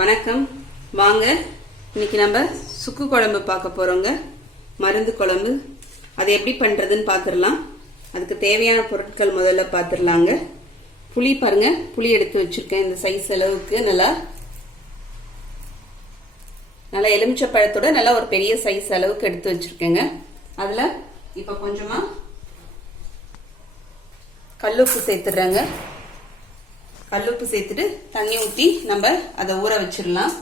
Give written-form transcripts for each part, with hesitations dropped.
வணக்கம். வாங்க இன்னைக்கு நம்ம சுக்கு குழம்பு பார்க்க போறோங்க. மருந்து குழம்பு. அது எப்படி பண்றதுன்னு பார்த்துடலாம். அதுக்கு தேவையான பொருட்கள் முதல்ல பார்த்துடலாங்க. புளி பாருங்க, புளி எடுத்து வச்சிருக்கேன். இந்த சைஸ் அளவுக்கு நல்லா எலுமிச்சை பழத்தோட நல்லா ஒரு பெரிய சைஸ் அளவுக்கு எடுத்து வச்சிருக்கேங்க. அதுல இப்ப கொஞ்சமா கல்லுப்பு சேர்த்துடுறேங்க. கல்லுப்பு சேர்த்துட்டு தண்ணி ஊற்றி நம்ம அதை ஊற வச்சிடலாம்.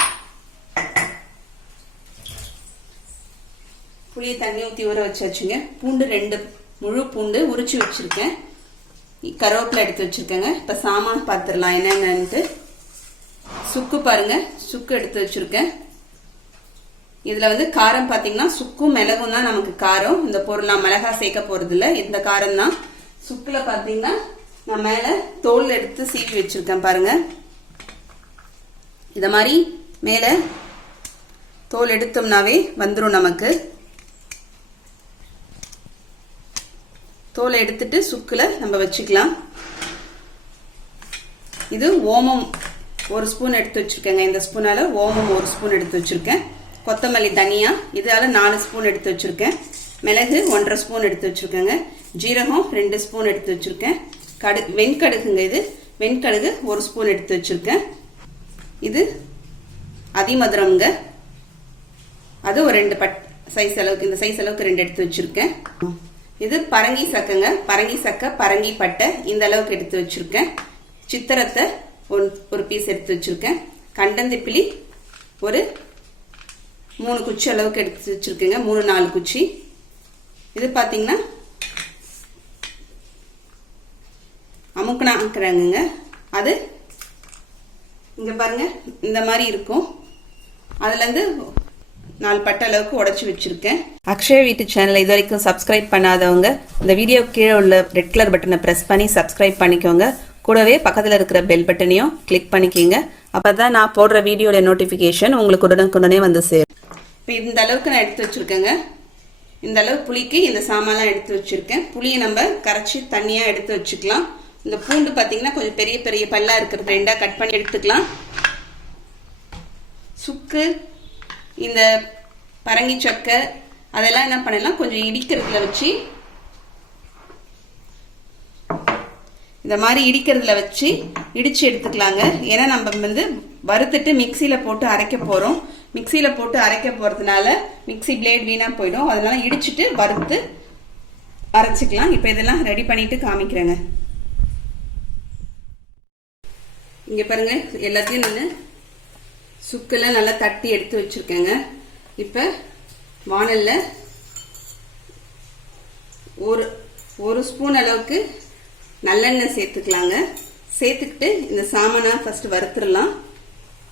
புளியை தண்ணி ஊற்றி ஊற வச்சாச்சுங்க. பூண்டு 2 முழு பூண்டு உரிச்சு வச்சிருக்கேன். கருவேப்பிலை எடுத்து வச்சிருக்கேங்க. இப்போ சாமான் பார்த்துடலாம் என்னென்னட்டு. சுக்கு பாருங்க, சுக்கு எடுத்து வச்சிருக்கேன். இதுல காரம் பார்த்தீங்கன்னா சுக்கும் மிளகும் தான் நமக்கு காரம். இந்த பொருள் நான் மிளகா சேர்க்க போறது இல்லை, இந்த காரம் தான். சுக்குல பார்த்தீங்கன்னா நான் மேல தோல் எடுத்து சீவி வச்சிருக்கேன் பாருங்க. இத மாதிரி மேல தோல் எடுத்தோம்னாவே வந்துடும் நமக்கு. தோலை எடுத்துட்டு சுக்குல நம்ம வச்சுக்கலாம். இது ஓமம் 1 ஸ்பூன் எடுத்து வச்சிருக்கேங்க. இந்த ஸ்பூனால ஓமம் 1 ஸ்பூன் எடுத்து வச்சிருக்கேன். கொத்தமல்லி தனியா இதால 4 ஸ்பூன் எடுத்து வச்சிருக்கேன். மிளகு 1.5 ஸ்பூன் எடுத்து வச்சிருக்கேங்க. ஜீரகம் 2 ஸ்பூன் எடுத்து வச்சிருக்கேன். வெண்கடுகுங்க, இது வெண்கடுகு 1 ஸ்பூன் எடுத்து வச்சிருக்கேன். இது அதிமதுரம்ங்க, அது ஒரு 2 சைஸ் அளவுக்கு, இந்த சைஸ் அளவுக்கு 2 எடுத்து வச்சிருக்கேன். இது பரங்கி சக்கைங்க, பரங்கி சக்கை பரங்கி பட்டை இந்த அளவுக்கு எடுத்து வச்சிருக்கேன். சித்திரத்தை ஒரு பீஸ் எடுத்து வச்சிருக்கேன். கண்டந்திப்பிலி ஒரு 3 குச்சி அளவுக்கு எடுத்து வச்சிருக்கேங்க. 3-4 குச்சி. இது பாத்தீங்கன்னா அமுக்கணாங்கிறாங்க. அது இங்க பாருங்க இந்த மாதிரி இருக்கும். அதுல இருந்து 4 பட்டை அளவுக்கு உடைச்சு வச்சிருக்கேன். அக்ஷய வீட்டு சேனலை இது வரைக்கும் சப்ஸ்கிரைப் பண்ணாதவங்க இந்த வீடியோ கீழே உள்ள ரெட் கலர் பட்டனை பிரஸ் பண்ணி சப்ஸ்கிரைப் பண்ணிக்கோங்க. கூடவே பக்கத்துல இருக்கிற பெல் பட்டனையும் கிளிக் பண்ணிக்கோங்க. அப்பதான் நான் போடுற வீடியோட நோட்டிபிகேஷன் உங்களுக்கு உடனுக்குடனே வந்து சேரும். இப்போ இந்த அளவுக்கு நான் எடுத்து வச்சிருக்கேங்க. இந்த அளவு புளிக்கு இந்த சாமான்லாம் எடுத்து வச்சிருக்கேன். புளியை நம்ம கரைச்சி தண்ணியா எடுத்து வச்சுக்கலாம். இந்த பூண்டு பாத்தீங்கன்னா கொஞ்சம் பெரிய பெரிய பல்லா இருக்கிறது 2ஆ கட் பண்ணி எடுத்துக்கலாம். சுக்கு, இந்த பரங்கி சக்கை அதெல்லாம் என்ன பண்ணலாம், கொஞ்சம் இடிக்கிறதுல வச்சு இந்த மாதிரி இடிக்கிறதுல வச்சு இடிச்சு எடுத்துக்கலாங்க. ஏன்னா நம்ம வறுத்துட்டு மிக்சியில போட்டு அரைக்க போறோம். மிக்சியில போட்டு அரைக்க போறதுனால மிக்சி பிளேட் வீணா போயிடும். அதனால இடிச்சுட்டு வறுத்து அரைச்சிக்கலாம். இப்போ இதெல்லாம் ரெடி பண்ணிட்டு காமிக்கிறேங்க. இங்க பாருங்க, எல்லாத்தையும் நான் சுக்குல நல்லா தட்டி எடுத்து வச்சிருக்கேங்க. இப்ப வாணல்ல ஒரு ஸ்பூன் அளவுக்கு நல்லெண்ணெய் சேர்த்துக்கலாங்க. சேர்த்துக்கிட்டு இந்த சாமானை ஃபர்ஸ்ட் வறுத்துடலாம்.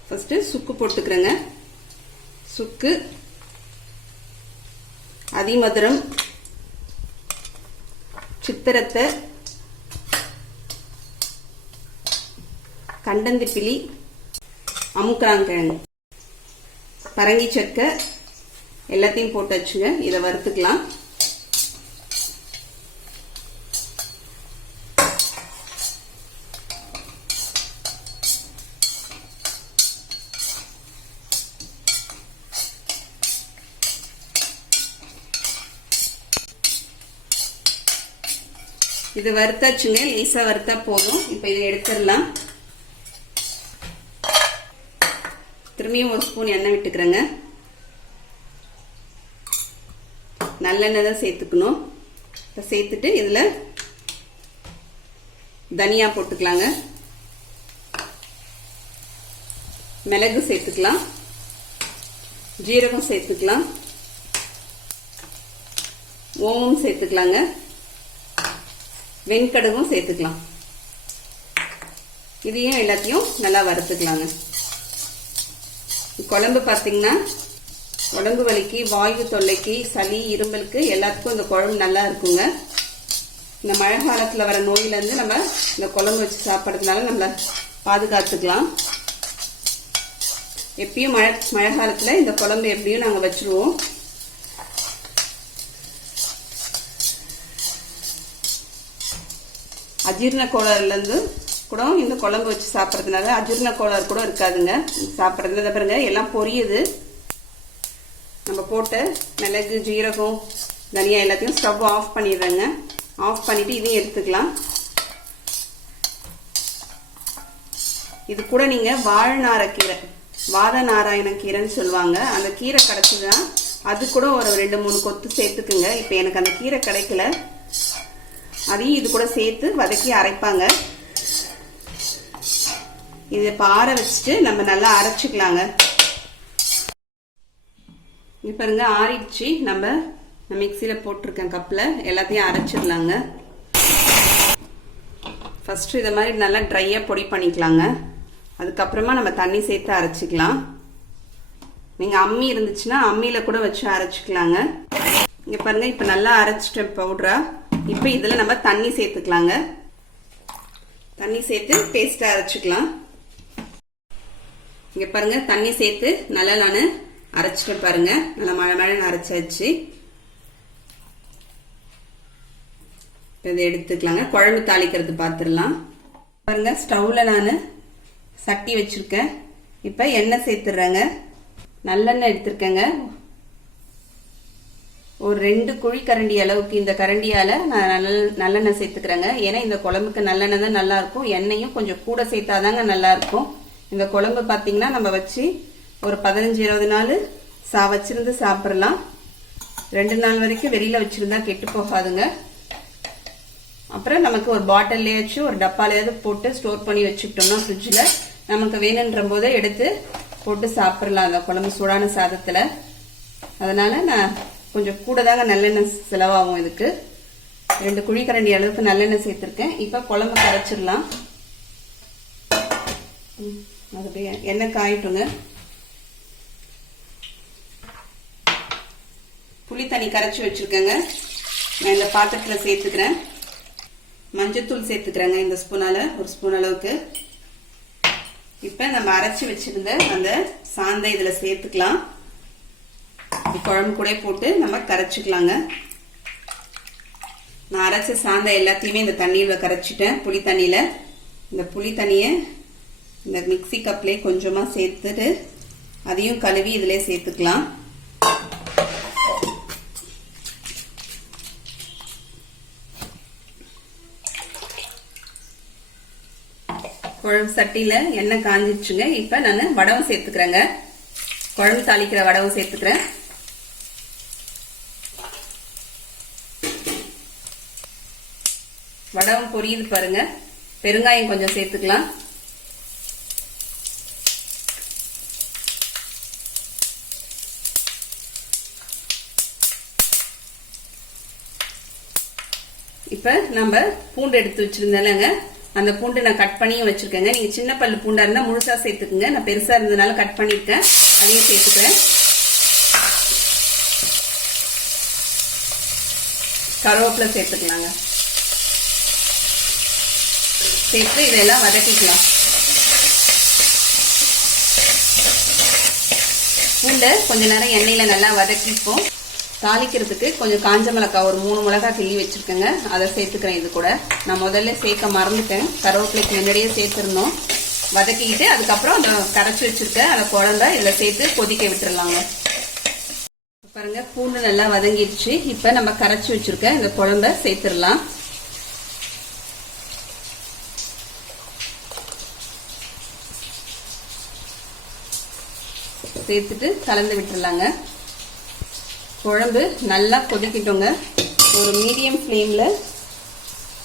ஃபர்ஸ்ட் சுக்கு போட்டுக்கிறேங்க. சுக்கு, அதிமதுரம், சித்திரத்தை, கண்டந்திப்பிலி, அமுக்கராங்கிழங்கு, பரங்கி சக்கை எல்லாத்தையும் போட்டு வச்சுங்க. இதை வறுத்துக்கலாம். இது வறுத்தாச்சுங்க, லேசா வறுத்தா போதும். இப்ப இதை எடுத்துடலாம். திரும்பியும் 1 ஸ்பூன் எண்ணெய் விட்டுக்கிறேங்க. நல்லெண்ணெய் தான் சேர்த்துக்கணும். சேர்த்துட்டு இதுல தனியா போட்டுக்கலாங்க. மிளகு சேர்த்துக்கலாம். ஜீரகம் சேர்த்துக்கலாம். ஓமம் சேர்த்துக்கலாங்க. வெண்கடுகும் சேர்த்துக்கலாம். இதையும் எல்லாத்தையும் நல்லா வறுத்துக்கலாங்க. குழம்பு பார்த்தீங்கன்னா உடம்பு வலிக்கு, வாயு தொல்லைக்கு, சளி, இரும்பலுக்கு எல்லாத்துக்கும் இந்த குழம்பு நல்லா இருக்குங்க. இந்த மழை காலத்துல வர நோயில இருந்து நம்ம இந்த குழம்பு வச்சு சாப்பிட்றதுனால நம்ம பாதுகாத்துக்கலாம். எப்பயும் மழை காலத்துல இந்த குழம்பு எப்படியும் நாங்க வச்சிருவோம். அஜீரண கோளாறுல இருந்து கூட இந்த குழம்பு வச்சு சாப்பிட்றதுனால அஜீரண கோளாறு கூட இருக்காதுங்க. சாப்பிட்றதுல பாருங்க எல்லாம் பொரியுது. நம்ம போட்டு மிளகு, ஜீரகம், தனியா எல்லாத்தையும் ஸ்டவ் ஆஃப் பண்ணிடுறேங்க. ஆஃப் பண்ணிட்டு இதையும் எடுத்துக்கலாம். இது கூட நீங்க வாழைநாரக்கீரை, வாத நாராயண கீரைன்னு சொல்லுவாங்க, அந்த கீரை கிடைச்சதுன்னா அது கூட ஒரு 2-3 கொத்து சேர்த்துக்குங்க. இப்போ எனக்கு அந்த கீரை கிடைக்கல, அதையும் இது கூட சேர்த்து வதக்கி அரைப்பாங்க. இதை ஆற வச்சுட்டு நம்ம நல்லா அரைச்சிக்கலாங்க. இப்போ பாருங்க ஆறிடுச்சு. நம்ம மிக்சியில் போட்டிருக்கேன் கப்பில், எல்லாத்தையும் அரைச்சிடலாங்க. ஃபர்ஸ்ட் இதை மாதிரி நல்லா ட்ரையாக பொடி பண்ணிக்கலாங்க. அதுக்கப்புறமா நம்ம தண்ணி சேர்த்து அரைச்சிக்கலாம். நீங்கள் அம்மி இருந்துச்சுன்னா அம்மியில் கூட வச்சு அரைச்சிக்கலாங்க. இங்கே பாருங்க இப்போ நல்லா அரைச்சிட்டேன் பவுடரா. இப்போ இதில் நம்ம தண்ணி சேர்த்துக்கலாங்க. தண்ணி சேர்த்து பேஸ்ட்டாக அரைச்சிக்கலாம். இங்கே பாருங்க தண்ணி சேர்த்து நல்லா நான் அரைச்சிட்டேன் பாருங்க. நல்லா மழை அரைச்சாச்சு. இதை எடுத்துக்கலாங்க. குழம்பு தாளிக்கிறது பார்த்துடலாம். பாருங்க ஸ்டவ்ல நான் சட்டி வச்சிருக்கேன். இப்போ எண்ணெய் சேர்த்துடுறேங்க. நல்லெண்ணெய் எடுத்திருக்கேங்க. ஒரு 2 குழிக்கரண்டி அளவுக்கு இந்த கரண்டியால நான் நல்லெண்ணெய் சேர்த்துக்கிறேங்க. ஏன்னா இந்த குழம்புக்கு நல்லெண்ணெய் தான் நல்லா இருக்கும். எண்ணெயும் கொஞ்சம் கூட சேர்த்தாதாங்க நல்லா இருக்கும். இந்த குழம்பு பார்த்தீங்கன்னா நம்ம வச்சு ஒரு 15-20 நாள் வச்சிருந்து சாப்பிடலாம். 2 நாள் வரைக்கும் வெளியில வச்சிருந்தா கெட்டு போகாதுங்க. அப்புறம் நமக்கு ஒரு பாட்டில்லையாச்சும் ஒரு டப்பாலையாவது போட்டு ஸ்டோர் பண்ணி வச்சுக்கிட்டோம்னா ஃப்ரிட்ஜில் நமக்கு வேணுன்ற போதே எடுத்து போட்டு சாப்பிடலாம் அந்த குழம்பு சூடான சாதத்தில். அதனால நான் கொஞ்சம் கூட தாங்க நல்லெண்ணெய் செலவாகும். இதுக்கு 2 குழிக்கரண்டி அளவுக்கு நல்லெண்ணெய் சேர்த்துருக்கேன். இப்போ குழம்பு கரைச்சிடலாம். அது எண்ணெய் காயிட்டுங்க. புளி தண்ணி கரைச்சி வச்சிருக்கேங்க. நான் இந்த பாத்திரத்தில் சேர்த்துக்கிறேன். மஞ்சத்தூள் சேர்த்துக்கிறேங்க இந்த ஸ்பூனால, ஒரு ஸ்பூன் அளவுக்கு. இப்போ நம்ம அரைச்சி வச்சிருந்த அந்த சாந்தை இதில் சேர்த்துக்கலாம். குழம்பு கூட போட்டு நம்ம கரைச்சிக்கலாங்க. நான் அரைச்ச சாந்தை எல்லாத்தையுமே இந்த தண்ணியில் கரைச்சிட்டேன், புளி தண்ணியில். இந்த புளி தண்ணியை இந்த மிக்சி கப்லேயே கொஞ்சமாக சேர்த்துட்டு அதையும் கழுவி இதிலே சேர்த்துக்கலாம். குழம்பு சட்டியில் எண்ணெய் காஞ்சிச்சுங்க. இப்போ நான் வடகம் சேர்த்துக்கிறேங்க. குழம்பு தாளிக்கிற வடகம் சேர்த்துக்கிறேன். வடகம் பொரியுது பாருங்க. பெருங்காயம் கொஞ்சம் சேர்த்துக்கலாம். இப்ப நம்ம பூண்டு எடுத்து வச்சிருந்தேங்க, அந்த பூண்டு நான் கட் பண்ணியும் வச்சிருக்கேங்க. நீங்க சின்ன பல்லு பூண்டா இருந்தா முழுசா சேர்த்துக்குங்க. நான் பெருசா இருந்ததுனால கட் பண்ணிருக்கேன், அதையும் சேர்த்துக்கிறேன். கருவேப்பிலை சேர்த்துக்கலாங்க. சேர்த்து இதெல்லாம் வதக்கிக்கலாம். பூண்டை கொஞ்ச நேரம் எண்ணெயில நல்லா வதக்கிப்போம். தாளிக்கிறதுக்கு கொஞ்சம் காஞ்ச மிளகாய் ஒரு 3 மிளகாய் கிள்ளி வச்சிருக்கேங்க, அதை சேர்த்துக்கிறேன். இது கூட நான் முதல்ல சேர்க்க மறந்துட்டேன். கருவேப்பிலைக்கு முன்னாடியே சேர்த்துருந்தோம். வதக்கிக்கிட்டு அதுக்கப்புறம் அந்த கரைச்சி வச்சிருக்கேன் அந்த குழம்ப இதில் சேர்த்து கொதிக்க விட்டுறலாங்க. பாருங்க பூண்டு நல்லா வதங்கிடுச்சு. இப்போ நம்ம கரைச்சி வச்சிருக்க இந்த குழம்ப சேர்த்துடலாம். சேர்த்துட்டு கலந்து விட்டுறலாங்க. குழம்பு நல்லா கொதிக்கிட்டோங்க. ஒரு மீடியம் ஃப்ளேம்ல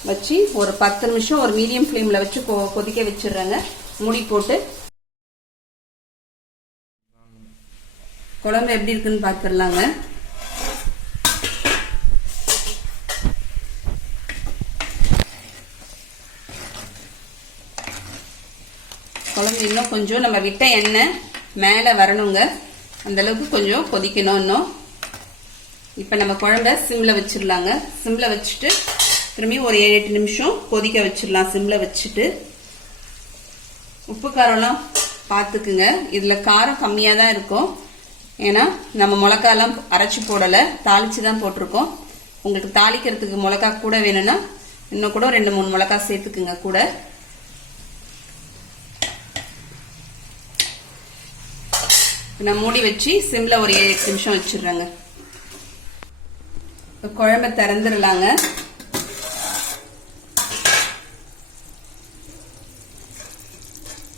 வச்சு ஒரு 10 நிமிஷம் ஒரு மீடியம் ஃப்ளேம்ல வச்சு கொதிக்க வச்சிடுறேங்க. மூடி போட்டு குழம்பு எப்படி இருக்குன்னு பார்த்துடலாங்க. குழம்பு இன்னும் கொஞ்சம் நம்ம விட்ட எண்ணெய் மேலே வரணுங்க, அந்த அளவுக்கு கொஞ்சம் கொதிக்கணும் இன்னும். இப்போ நம்ம குழம்ப சிம்ல வச்சிடலாங்க. சிம்ல வச்சுட்டு திரும்பி ஒரு 7-8 நிமிஷம் கொதிக்க வச்சிடலாம் சிம்ல வச்சுட்டு. உப்பு காரம்லாம் பார்த்துக்குங்க. இதில் காரம் கம்மியாக தான் இருக்கும். ஏன்னா நம்ம மிளகாலாம் அரைச்சி போடலை, தாளிச்சு தான் போட்டிருக்கோம். உங்களுக்கு தாளிக்கிறதுக்கு மிளகா கூட வேணும்னா இன்னும் கூட 2-3 மிளகா சேர்த்துக்குங்க கூட. நான் மூடி வச்சு சிம்ல ஒரு 7-8 நிமிஷம் வச்சிடுறேங்க. குழம்பை திறந்துடலாங்க.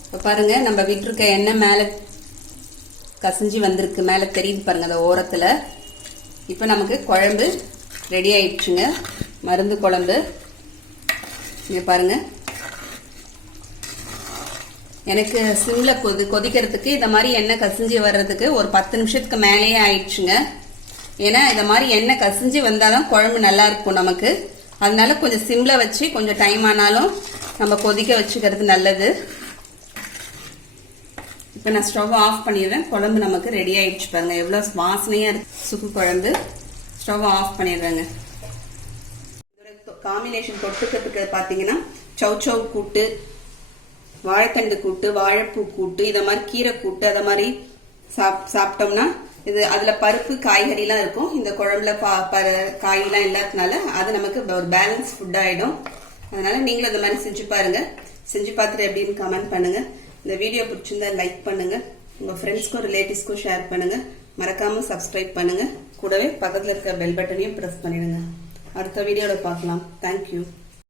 இப்போ பாருங்க, நம்ம விட்டுருக்க எண்ணெய் மேலே கசிஞ்சு வந்திருக்கு, மேலே தெரியுது பாருங்க அந்த ஓரத்தில். இப்போ நமக்கு குழம்பு ரெடி ஆயிடுச்சுங்க, மருந்து குழம்பு. இங்கே பாருங்க, எனக்கு சிம்ல கொதிக்கிறதுக்கு இந்த மாதிரி எண்ணெய் கசிஞ்சு வர்றதுக்கு ஒரு 10 நிமிஷத்துக்கு மேலேயே ஆயிடுச்சுங்க. ஏன்னா இந்த மாதிரி எண்ணெய் கசிஞ்சு வந்தாதான் குழம்பு நல்லா இருக்கும் நமக்கு. அதனால கொஞ்சம் சிம்ல வச்சு கொஞ்சம் டைம் ஆனாலும் நம்ம கொதிக்க வச்சுக்கிறது நல்லது. இப்போ நான் ஸ்டவ் ஆஃப் பண்ணிடுறேன். குழம்பு நமக்கு ரெடி ஆயிடுச்சு பாருங்க, எவ்வளோ வாசனையா இருக்கு சுக்கு குழம்பு. ஸ்டவ் ஆஃப் பண்ணிடுறேங்க. இதோட காம்பினேஷன் தொட்டுக்கிறதுக்கு பார்த்தீங்கன்னா சௌச்சௌ கூட்டு, வாழைத்தண்டு கூட்டு, வாழைப்பூ கூட்டு, இதை மாதிரி கீரை கூட்டு, அதை மாதிரி சாப்பிட்டோம்னா இது அதுல பருப்பு காய்கறிலாம் இருக்கும். இந்த குழம்புல காயெல்லாம் இல்லாததுனால அது நமக்கு ஒரு பேலன்ஸ் ஃபுட் ஆயிடும். அதனால நீங்களும் இந்த மாதிரி செஞ்சு பாருங்க. செஞ்சு பார்த்துட்டு எப்படின்னு கமெண்ட் பண்ணுங்க. இந்த வீடியோ பிடிச்சிருந்தா லைக் பண்ணுங்க, உங்க ஃப்ரெண்ட்ஸ்க்கும் ரிலேட்டிவ்ஸ்க்கும் ஷேர் பண்ணுங்க. மறக்காம சப்ஸ்கிரைப் பண்ணுங்க. கூடவே பக்கத்துல இருக்க பெல் பட்டனையும் பிரஸ் பண்ணிடுங்க. அடுத்த வீடியோல பார்க்கலாம். தேங்க்யூ.